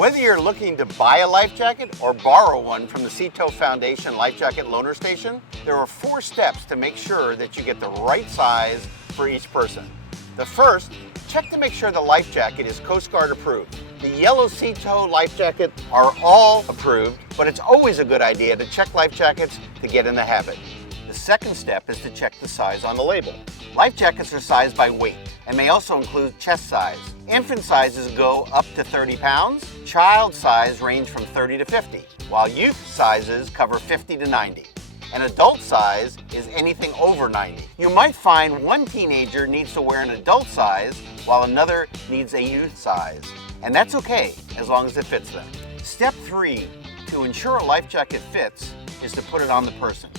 Whether you're looking to buy a life jacket or borrow one from the Sea Tow Foundation Life Jacket Loaner Station, there are 4 steps to make sure that you get the right size for each person. The first, check to make sure the life jacket is Coast Guard approved. The yellow Sea Tow life jackets are all approved, but it's always a good idea to check life jackets to get in the habit. The second step is to check the size on the label. Life jackets are sized by weight and may also include chest size. Infant sizes go up to 30 pounds, child size range from 30 to 50, while youth sizes cover 50 to 90. An adult size is anything over 90. You might find one teenager needs to wear an adult size while another needs a youth size. And that's okay, as long as it fits them. Step 3, to ensure a life jacket fits, is to put it on the person.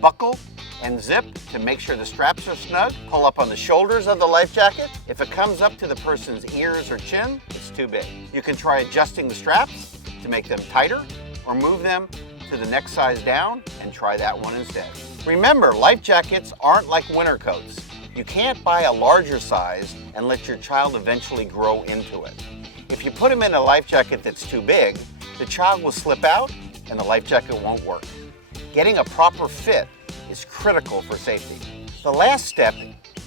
Buckle and zip to make sure the straps are snug. Pull up on the shoulders of the life jacket. If it comes up to the person's ears or chin, it's too big. You can try adjusting the straps to make them tighter, or move them to the next size down and try that one instead. Remember, life jackets aren't like winter coats. You can't buy a larger size and let your child eventually grow into it. If you put them in a life jacket that's too big, the child will slip out and the life jacket won't work. Getting a proper fit is critical for safety. The last step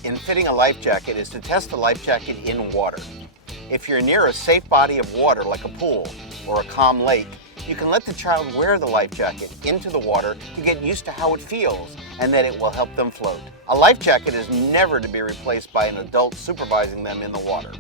in fitting a life jacket is to test the life jacket in water. If you're near a safe body of water like a pool or a calm lake, you can let the child wear the life jacket into the water to get used to how it feels and that it will help them float. A life jacket is never to be replaced by an adult supervising them in the water.